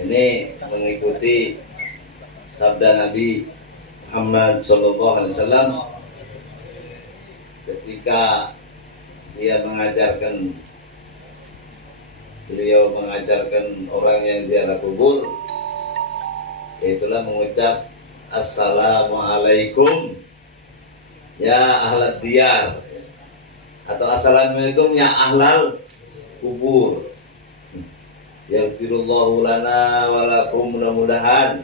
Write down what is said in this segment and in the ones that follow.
Ini mengikuti sabda Nabi Muhammad SAW ketika beliau mengajarkan orang yang ziarah kubur, yaitulah mengucap Assalamualaikum ya ahlad diyar, atau Assalamualaikum ya ahlal kubur. Yaghfirullahu lana walakum, mudah-mudahan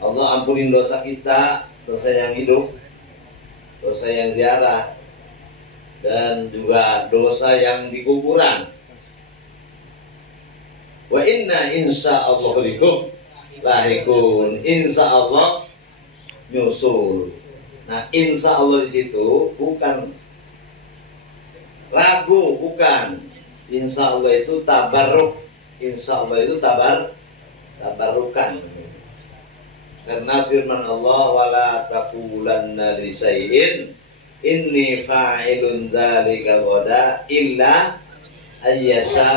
Allah ampunin dosa kita, dosa yang hidup, dosa yang ziarah, dan juga dosa yang di kuburan. Wa inna insyaallah bikum lahikun, insyaallah nyusul. Nah, insyaallah di situ bukan ragu, bukan. Insyaallah itu tabarruk, insyaallah itu tabarrukan. Karena firman Allah, wala taqulanna li syai'in inni fa'ilun dzalika ghadan illa ayyasha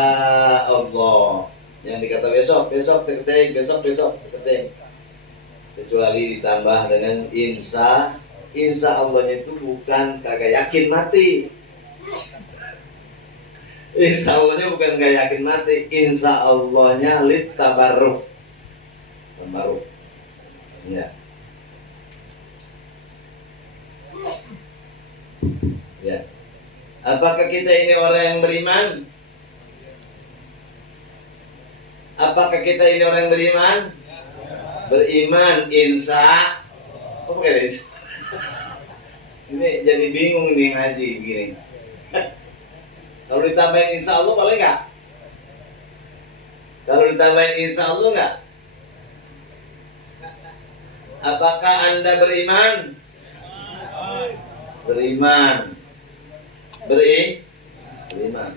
Allah. Yang dikata besok keting. Kecuali ditambah dengan insya Allahnya itu bukan kagak yakin mati. Insya Allahnya bukan kagak yakin mati. Insya Allahnya lit tabarruk. Ya. Ya. Apakah kita ini orang yang beriman? Apakah kita ini orang yang beriman? Beriman, insya. Oh, bukan insya. Ini jadi bingung nih ngaji begini. Kalau ditambahin insya Allah boleh nggak? Kalau ditambahin insya Allah nggak? Apakah Anda beriman? Beriman. Beriman.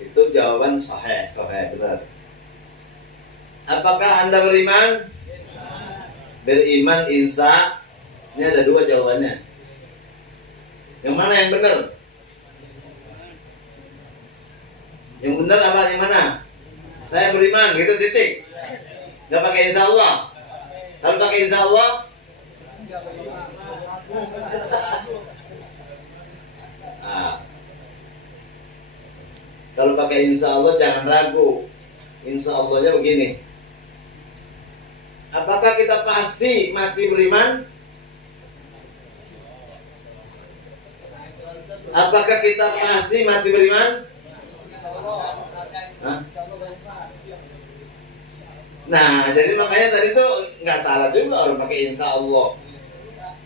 Itu jawaban sahih, benar. Apakah Anda beriman? Beriman, insya. Ini ada dua jawabannya. Yang mana yang benar? Yang benar apa yang mana? Saya beriman, gitu titik. Gak pakai insya Allah. Kalau pakai insya Allah, kalau pakai insya Allah jangan ragu. Insya Allahnya begini. Apakah kita pasti mati beriman? Apakah kita pasti mati beriman? Hah? Nah, jadi makanya tadi tuh nggak salah juga orang pakai insya Allah.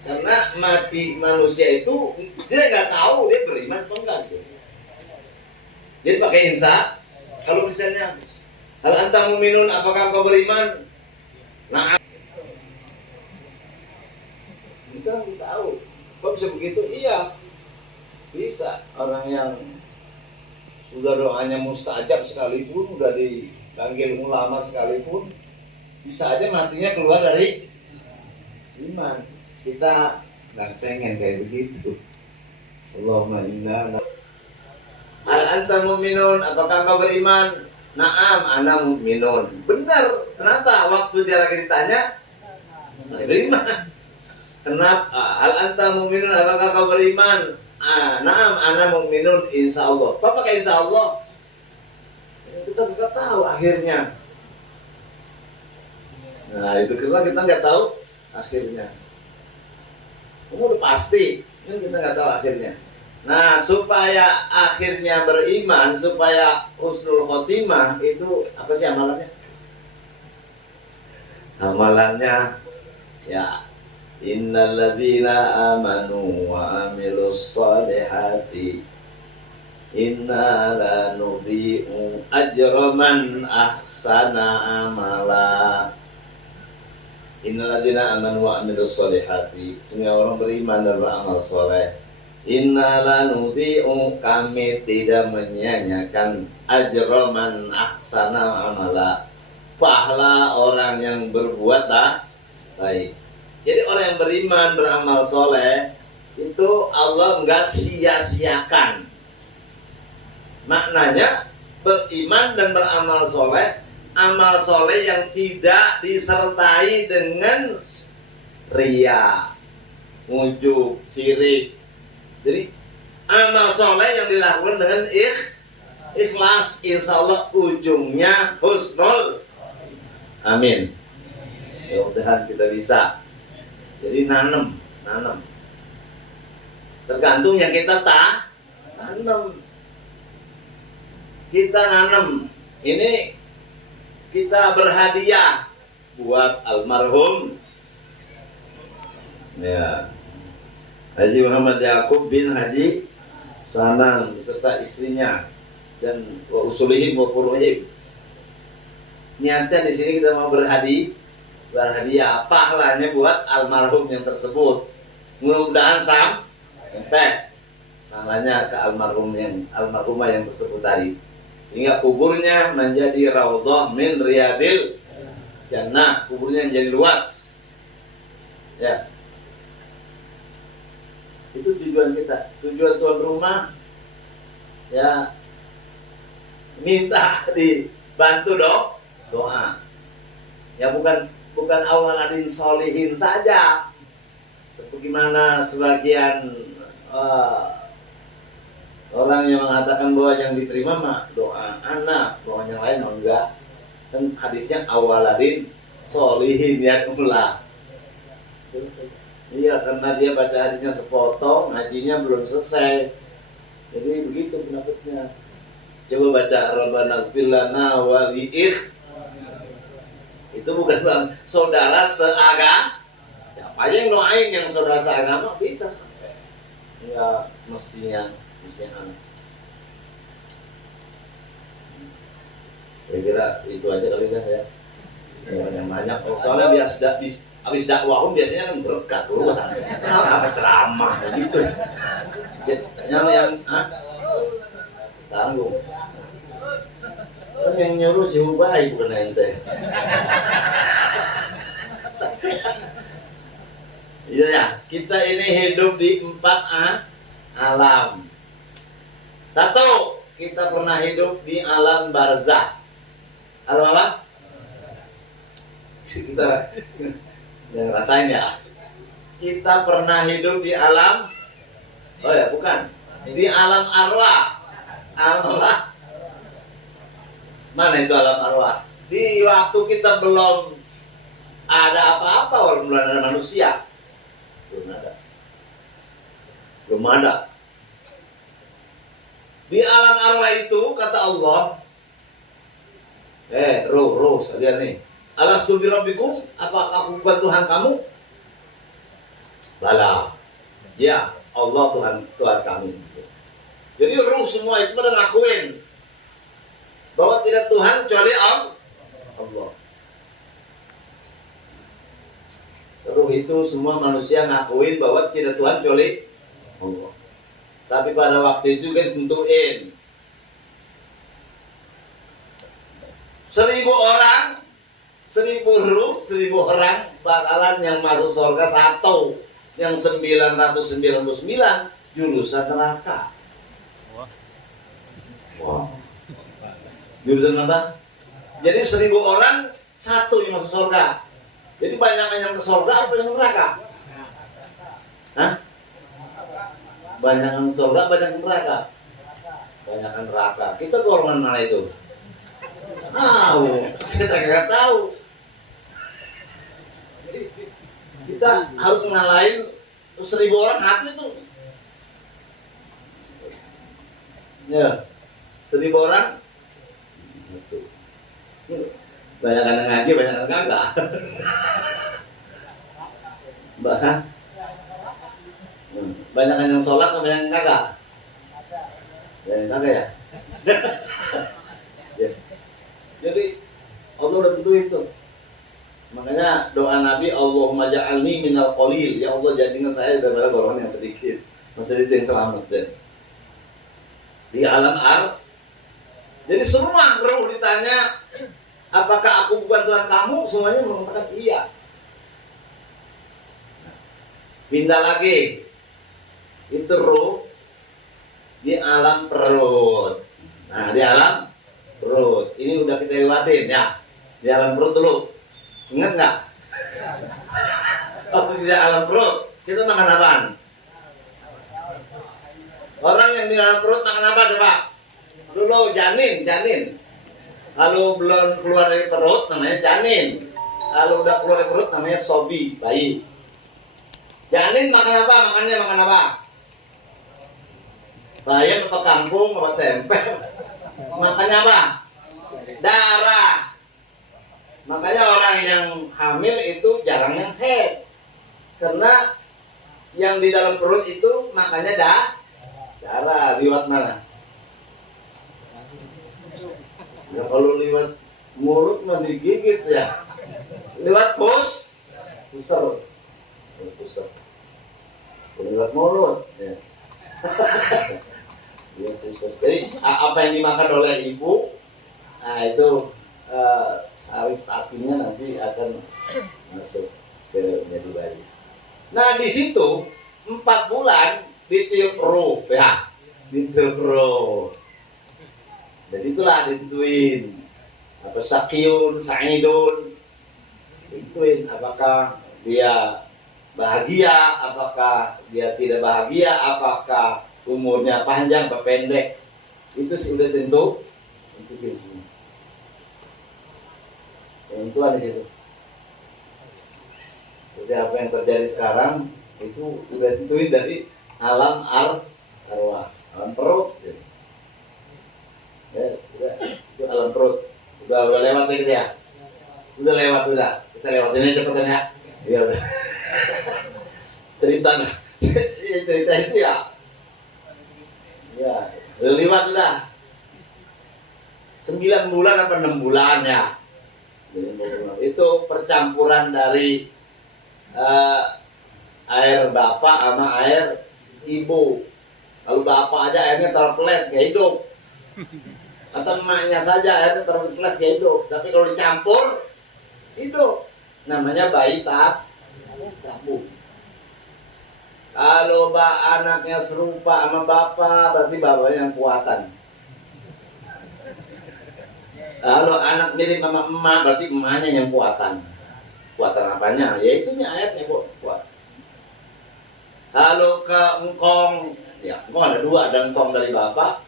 Karena mati manusia itu dia nggak tahu dia beriman atau enggak. Jadi pakai insya. Kalau misalnya hal anta mu'minun, apakah engkau beriman? Nah, kita tahu. Kok bisa begitu? Iya, bisa. Orang yang sudah doanya mustajab sekalipun, udah dipanggil ulama sekalipun, bisa aja matinya keluar dari iman. Kita nggak pengen kayak begitu. Allahumma inna. Hal anta mu'minun, apakah engkau beriman? Naam, ana mu'minun. Benar. Kenapa? Waktu dia lagi ditanya, beriman. Kenapa? Hal anta mu'minun, apakah kau beriman? Naam, ana mu'minun, insya Allah. Apa pakai insya Allah? Kita nggak tahu akhirnya. Nah, itu karena kita nggak tahu akhirnya. Kamu udah pasti, kan kita nggak tahu akhirnya. Nah, supaya akhirnya beriman, supaya husnul khotimah, itu apa sih amalannya? Amalannya ya innalladzina amanu wa amilus solihati inna la nudhi'u ajra man ahsana amala. Innalladzina amanu wa amilus solihati, semua orang beriman dan beramal soleh. Inna la nudhi'u, kami tidak menyia-nyiakan ajra man ahsana amala, pahala orang yang berbuat baik. Jadi orang yang beriman beramal soleh itu Allah enggak sia-siakan. Maknanya beriman dan beramal soleh amal soleh yang tidak disertai dengan riya, ujub, syirik. Jadi amal soleh yang dilakukan dengan ikhlas, insya Allah ujungnya husnul. Amin. Mudah-mudahan kita bisa. Jadi nanam. Tergantung yang kita tanam. Kita nanam. Ini kita berhadiah buat almarhum ya Haji Muhammad Yaqub bin Haji Sanang beserta istrinya dan wa usulihim wa furuhim. Niatnya di sini kita mau berhadiah pahalanya buat almarhum yang tersebut. Mudah-mudahan sampai pahalanya ke almarhumah yang tersebut tadi. Sehingga kuburnya menjadi raudhah min riyadil jannah, kuburnya menjadi luas. Ya. Itu tujuan kita. Tujuan tuan rumah ya minta dibantu doa. Ya bukan awal adin solihin saja. Sebagaimana sebagian orang yang mengatakan bahwa yang diterima mah doa anak, doa yang lain enggak. Dan hadisnya awaladin solihin ya ulah. Iya, karena dia baca hadisnya sepotong, ngajinya belum selesai. Jadi begitu pendapatnya. Coba baca Rabbana ighfir lana wa li itu bukan bang saudara seagama. Siapa yang doain yang saudara seagama bisa sampai. Ya mestinya. Kira-kira itu aja kali ya. Yang banyak. Soalnya habis dakwah biasanya kan berkah keluar. Apa ceramah gitu. Yang tanggung. Yang nyuruh si Ubay bukan ente. Iya ya, kita ini hidup di 4 alam. 1, kita pernah hidup di alam barzakh. Alam apa? Kita yang rasain ya. Kita pernah hidup di alam. Oh ya, bukan. Di alam arwah. Alam apa? Mana itu alam arwah? Di waktu kita belum ada apa-apa, walaupun belum ada manusia. Belum ada. Di alam arwah itu kata Allah, roh sekalian nih. Alastu bi rabbikum, apakah aku bukan Tuhan kamu? Bala. Ya, Allah Tuhan kami. Jadi roh semua itu pada ngakuin bahwa tidak Tuhan kecuali Allah. Roh itu semua manusia ngakuin bahwa tidak Tuhan kecuali Allah. Tapi pada waktu itu kan tentuin 1000 orang, 1000 ruh, 1000 orang bakalan yang masuk surga 1, yang 999 jurusan neraka. Wow. Jurusan apa? Jadi 1000 orang 1 yang masuk surga. Jadi banyak yang ke surga apa yang neraka? Hah? Banyak surga, banyak neraka. Banyak neraka. Kita golongan mana itu? Tahu. Kita nggak tahu. Kita harus ngalahin 1000 orang hati itu. Ya, 1000 orang. Banyak yang ngaji, banyak yang kagak. Bahkan banyak yang sholat, banyak yang kagak. Yang kagak ya. Ya. Jadi Allah udah tentu itu. Makanya doa Nabi, Allahumma ja'alni minal qalil, ya Allah jadikan saya daripada golongan yang sedikit, masih itu yang selamat deh. Di alam jadi semua roh ditanya, apakah aku bukan Tuhan kamu? Semuanya mengatakan iya. Pindah lagi, itu roh di alam perut. Nah, di alam perut ini udah kita lewatin ya. Di alam perut dulu. Ingat nggak? Waktu di alam perut, kita makan apaan? Orang yang di dalam perut makan apa coba? Dulu janin. Lalu belum keluar dari perut namanya janin. Lalu udah keluar dari perut namanya sobi, bayi. Janin makan apa? Makan apa? Bayam apa kangkung apa tempe? Makannya apa? Darah. Makanya orang yang hamil itu jarang yang head. Karena yang di dalam perut itu makannya darah. Liwat mana? Ya kalau liwat mulut mah digigit ya. Liwat pusar. Liwat mulut ya. Liwat pusar. Jadi apa yang dimakan oleh ibu, nah itu sarif hatinya nanti akan masuk ke menjadi bayi. Nah di situ 4 bulan ditiup roh ya, ditiup roh. Dari situlah ditentuin apa sakyun, sa'idun, ditentuin apakah dia bahagia, apakah dia tidak bahagia, apakah umurnya panjang atau pendek. Itu sudah tentuin semua. Tentuan di situ. Jadi apa yang terjadi sekarang itu udah tentuin dari alam arwah, alam perut. Ya, itu alam perut. Udah lewat gitu ya. Udah lewat udah. Kita lewatin aja cepetan ya. Iya udah. cerita itu ya. Ya, udah lewat udah. 9 bulan apa 6 bulan ya. Itu percampuran dari air bapak sama air ibu. Kalau bapak aja airnya terpeles gak hidup, atau emaknya saja airnya terpeles gak hidup. Tapi kalau dicampur hidup. Namanya bayi tabung. Kalau anaknya serupa sama bapak, berarti bapaknya yang kuatan. Kalau anak mirip sama emak, berarti emaknya yang kuatan. Kuatan apanya? Ya itu nih ayatnya kok kuat. Kalau ke engkong, ya engkong ada 2, ada engkong dari bapak,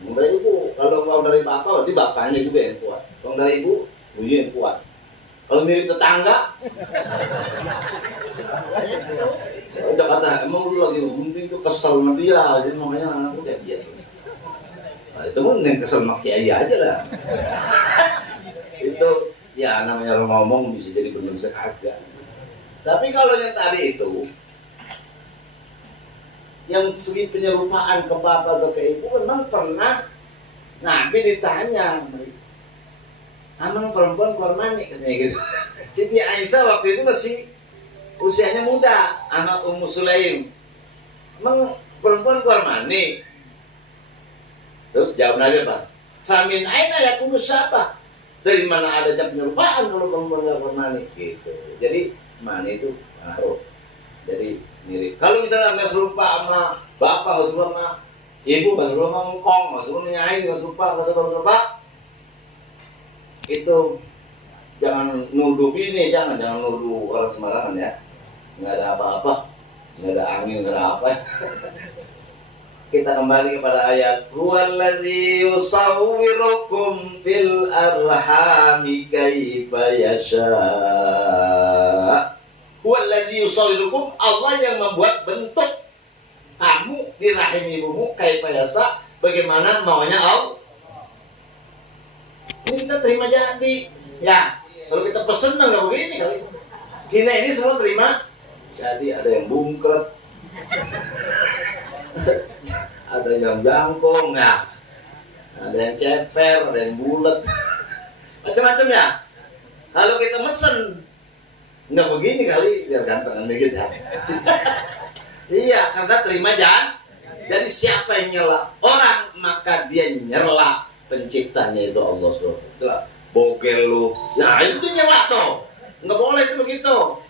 engkong dari ibu. Kalau engkong dari bapak, berarti bapaknya juga yang kuat. Engkong dari ibu, ibunya yang kuat. Kalau mirip tetangga, cocok kata, emang lu lagi gunting tuh kesel sama dia, jadi makanya anakku kayak dia terus. Nah, itu pun yang kesel sama kiai aja lah. Itu ya namanya orang ngomong bisa jadi benar bisa kagak. Tapi kalau yang tadi itu yang segi penyerupaan ke bapak atau ke ibu, memang pernah Nabi ditanya, amang perempuan keluar mani katanya gitu. Siti Aisyah waktu itu masih usianya muda, anak Ummu Sulaim. Emang perempuan keluar mani? Terus jawab Nabi apa? Famin aina yakunu siapa? Dari mana ada jam penyerupaan kalau perempuan nggak keluar mani? Gitu. Jadi mani itu ngaruh. Jadi mirip. Kalau misalnya nggak serupa sama bapak, nggak serupa sama ibu, nggak serupa sama engkong, nggak serupa sama nyai, nggak serupa, itu jangan nuduh ini, jangan nuduh orang sembarangan ya. Nggak ada apa-apa, nggak ada angin, nggak ada apa. Kita kembali kepada ayat huwallazi yusawwirukum fil arhami kaifa yasha. Huwallazi yusawwirukum, Allah yang membuat bentuk kamu di rahim ibumu kaifa yasha, bagaimana maunya Allah. Ini kita terima jadi. Ya, kalau kita pesen nggak begini kali. Kita ini semua terima. Jadi ada yang bungkret, ada yang jangkung ya, ada yang ceper, ada yang bulat, macam-macam ya. Kalau kita mesen nggak begini kali, biar ganteng dikit ya. Iya, karena terima jadi siapa yang nyela orang, maka dia nyela penciptanya itu Allah SWT. Bogel lu, ya itu nyela tuh, nggak boleh itu begitu.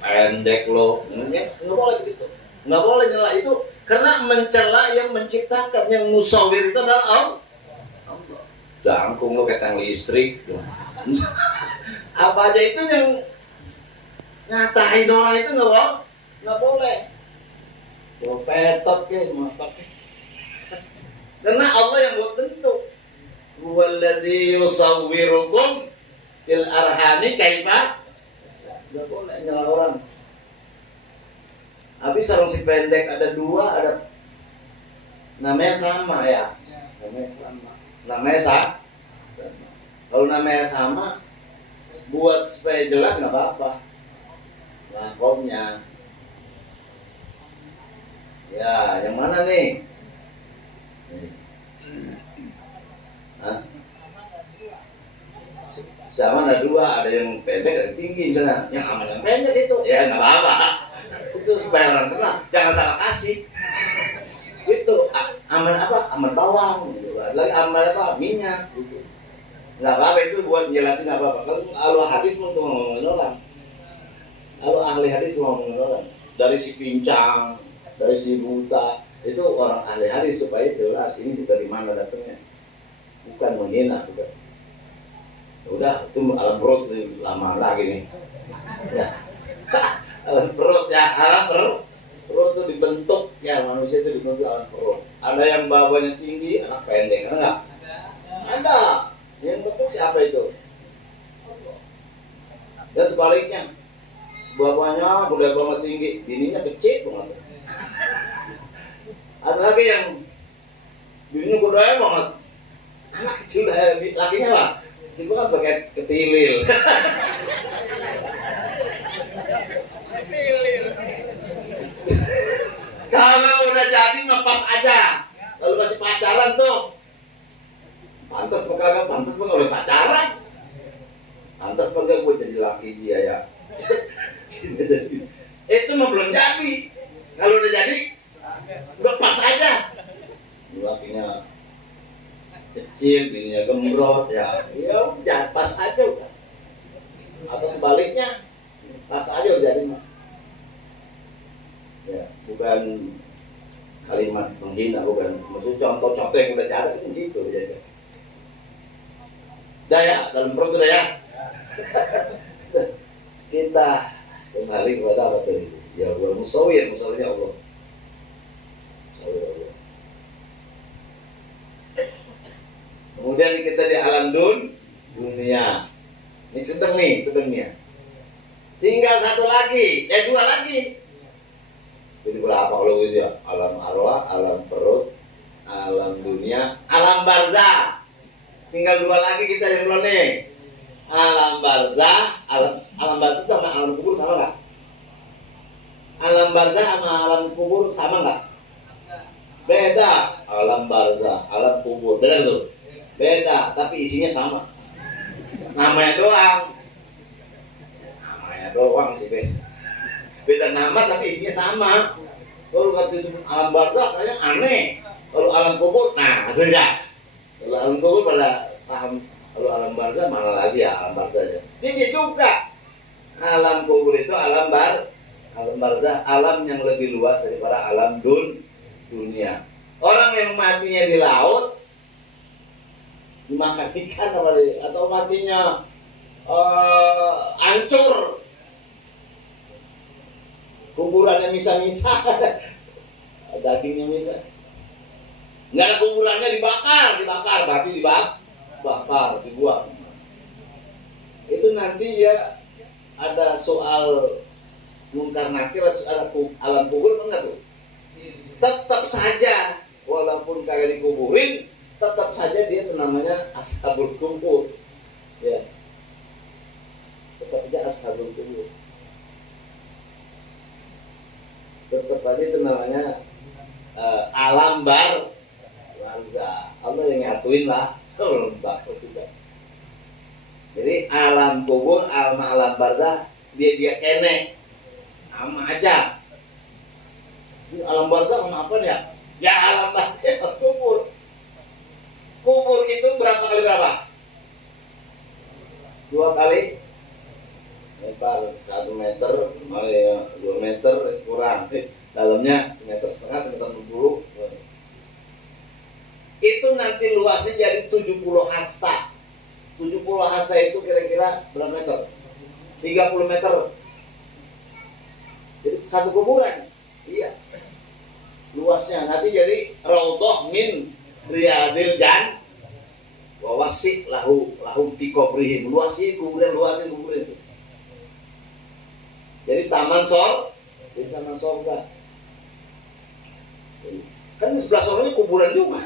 Pendek lo, nggak boleh begitu. Nggak boleh nyela itu, karena mencela yang menciptakan, yang musawir itu adalah Allah. jangkung lo ketang listrik. Apa aja itu yang ngatain orang itu nggak boleh. Petot ke, matok ke. Karena Allah yang buat bentuk. Huwallazi yusawwirukum fil arhami kaifa. Nggak boleh nyala orang. Habis sarung si pendek ada dua, ada namanya sama ya. Namanya sama. Kalau namanya sama, buat supaya jelas nggak apa-apa. Lakomnya. Ya, yang mana nih? Hah? Sama ada dua, ada yang pendek, ada yang tinggi misalnya. Yang aman yang pendek itu, ya nggak apa-apa. Itu supaya orang kenal, jangan salah kasih. Itu aman apa? Aman bawang. Gitu. Lagi aman apa? Minyak. Gitu. Nggak apa-apa itu buat jelasin nggak apa-apa. Kalau hadis mau ngomongin orang, kalau ahli hadis mau ngomongin orang, dari si pincang, dari si buta, itu orang ahli hadis supaya jelas ini dari mana datangnya, bukan menghina, bukan. Udah itu alam perut lama lagi nih. Ya. Alam perut ya, alam perut itu dibentuk ya, manusia itu dibentuk alam perut. Ada yang bawahnya tinggi, anak pendek, ada nggak? Ada. Yang bentuk siapa itu? Ya sebaliknya, bawahnya udah banget tinggi, bininya kecil banget. Ada lagi yang bininya gede banget, anak kecil dah, lakinya apa? Kecil banget pakai ketilil. Kalau udah jadi ngepas aja, lalu masih pacaran tuh, pantas apa kagak? Pantas apa udah pacaran? Pantas apa kagak gue jadi laki dia ya? Itu mah belum jadi. Kalau udah jadi, udah pas aja. Lakinya kecil, bininya gembrot ya, ya udah pas aja udah. Atau sebaliknya, pas aja udah jadi mah. Ya, bukan kalimat menghina, bukan. Maksud contoh-contoh yang udah cara itu gitu ya. Daya dalam perut udah ya. Kita kembali kepada apa tadi? Ya Allah musawir, musawirnya Allah. Musawir Allah. Kemudian kita di alam dunia. Ini sedang nih. Tinggal satu lagi, dua lagi. Jadi berapa kalau gitu ya? Alam arwah, alam perut, alam dunia, alam barzah. Tinggal dua lagi kita yang belum nih. Alam barzah, alam barzah sama alam kubur sama nggak? Alam barzah sama alam kubur sama nggak? Beda. Alam barzah, alam kubur, beda tuh. Beda, tapi isinya sama. Namanya doang sih bes. Beda nama tapi isinya sama. Kalau kata disebut alam barzah kayaknya aneh. Kalau alam kubur, nah itu ya. Kalau alam kubur pada paham. Kalau alam barzah mana lagi ya alam barzahnya. Ini juga. Alam kubur itu alam barzah, alam yang lebih luas daripada alam dunia. Orang yang matinya di laut dimakan ikan atau matinya hancur, kuburannya misa-misa, dagingnya misa, nggak ada kuburannya dibakar, berarti dibakar, dibuang. Itu nanti ya ada soal mungkar nakir, ada alam kubur enggak tuh? Tetap saja, walaupun kagak dikuburin, tetap saja dia namanya ashabul kubur, ya. Tetap aja ashabul kubur. Tetap aja itu namanya alam barzah. Allah yang ngatuin lah, lembak juga. Jadi alam kubur, alam barzah, dia kene, sama aja. Ini alam barzah sama apa ya? Ya alam barzah kubur. Kubur itu berapa kali berapa? 2 kali lebar 1 meter, 2 meter kurang. Dalamnya 1,5 meter, 1,20 meter. itu nanti luasnya jadi 70 hasta. 70 hasta itu kira-kira berapa meter? 30 meter. Jadi satu kuburan. Iya. Luasnya nanti jadi raudhah min riyadil jan wa wasi' lahum fi qabrihim. Luasin kuburan itu. Jadi taman sorga. Kan di sebelah sorganya kuburan juga.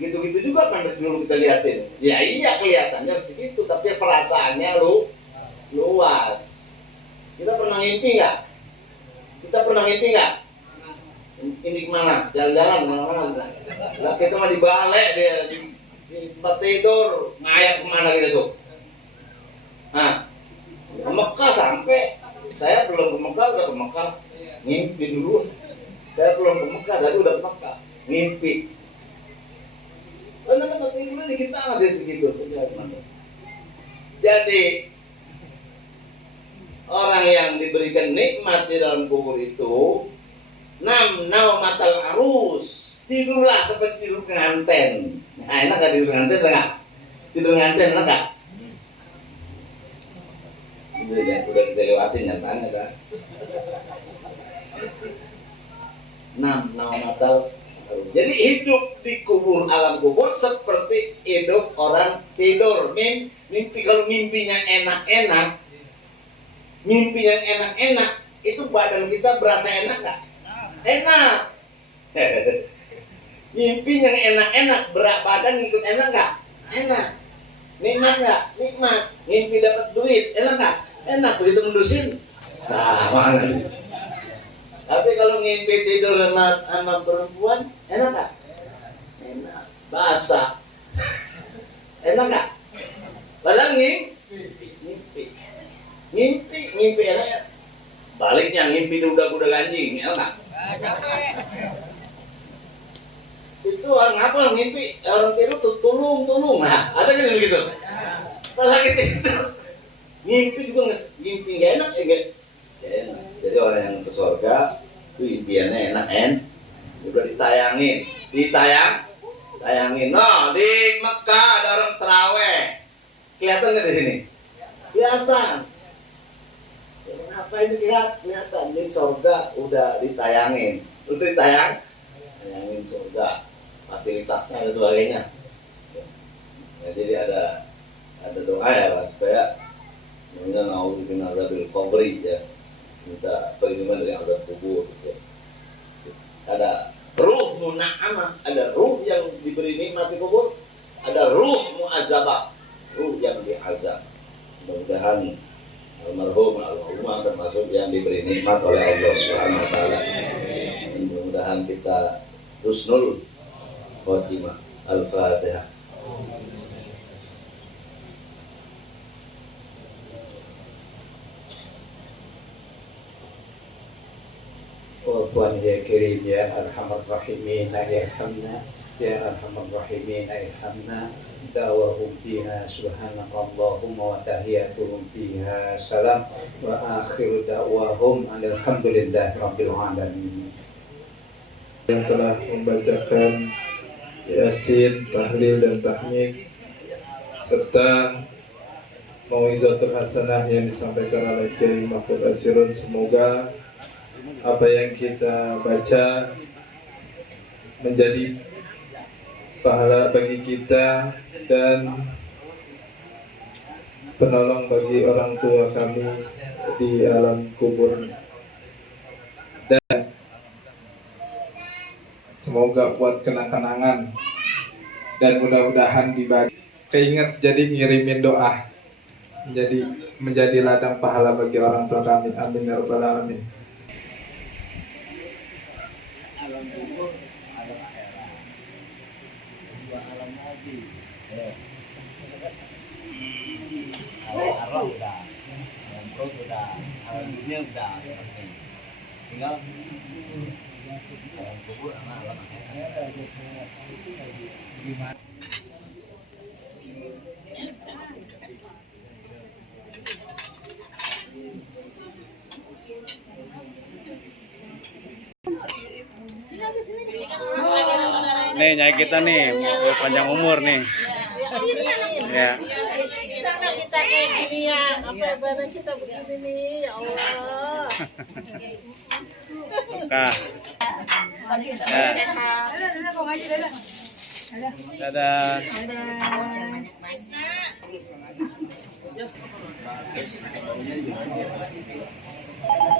Gitu-gitu juga kan dulu kita liatin. Ya iya kelihatannya segitu, tapi perasaannya luas. Kita pernah ngimpi nggak? Ini kemana? Jalan-jalan kemana-mana. Nah, kita mah di balai dia di tempat tidur ngayap kemana kita tuh? Nah, ke Mekah sampai. Saya belum ke Mekah, udah ke Mekah. Ngimpi dulu. Saya belum ke Mekah, tapi udah ke Mekah. Ngimpi. Karena tempat tidurnya dikit banget ya segitu. Jadi orang yang diberikan nikmat di dalam kubur itu naumatal arus, tidurlah seperti tidur pengantin. Nah, enak gak tidur pengantin? Enggak? Tidur pengantin enak gak? Udah kita lewatin nyatanya kan. Naumatal. Jadi hidup di alam kubur seperti hidup orang tidur. Mimpi kalau mimpinya enak-enak, itu badan kita berasa enak gak? Enak. Mimpi yang enak-enak, berat badan ngikut enak gak? Enak. Nikmat gak? Nikmat. Mimpi dapat duit, enak gak? Enak. Begitu mendusin, nah mana? Tapi kalau ngimpi tidur sama perempuan, enak gak? Enak. Basah. Enak gak? Padahal ngimpi enak ya. Baliknya ngimpi kuda ganjing, enak gak? Itu orang apa ngimpi? Orang tidur tulung. Nah, ada kan begitu? Pas lagi tidur, ngimpi juga ngimpi gak enak ya gak? Enak. Jadi orang yang ke surga itu impiannya enak udah ditayangin. No, di Mekah ada orang terawih. Kelihatan nggak di sini? Biasa. Apa ini kelihatan? Di surga udah ditayangin. Tayangin surga, fasilitasnya dan sebagainya. Ya, jadi ada doa ya supaya naudzubillah min adzabil qabr ya. Minta perlindungan dari azab kubur ya. Ada ruh muna'amah, ada ruh yang diberi nikmat di kubur, ada ruh mu'azzabah, ruh yang diazab. Mudah-mudahan almarhumah termasuk yang diberi nikmat oleh Allah Subhanahu wa taala. Mudah-mudahan kita husnul khotimah. Al-Fatihah. Tuhan ya Karim ya Arhamar Rahimin irhamna ya Arhamar Rahimin irhamna da'wahum fiha subhanakallahumma wa tahiyyatuhum fiha salam wa akhiru da'wahum alhamdulillahi rabbil alamin. Yang telah membacakan Yasin, Tahlil dan Tahmid serta Mau'izatul Hasanah yang disampaikan oleh Kiai Mahfud Asirun, semoga apa yang kita baca menjadi pahala bagi kita dan penolong bagi orang tua kami di alam kubur, dan semoga buat kenang-kenangan dan mudah-mudahan dibagi keinget, jadi ngirimin doa menjadi ladang pahala bagi orang tua kami. Amin ya rabbal alamin. Alam kubur, alam akhirat, dua alam lagi. Alam arwah udah, alam perut udah, alam dunia udah, tinggal alam kubur sama alam akhirat. Nih nyai kita nih, panjang umur nih. Ya. Bisa nggak kita kayak gini ya? Apa ibadah kita begini nih? Ya Allah. Kak. Ya. Dadah. Dadah.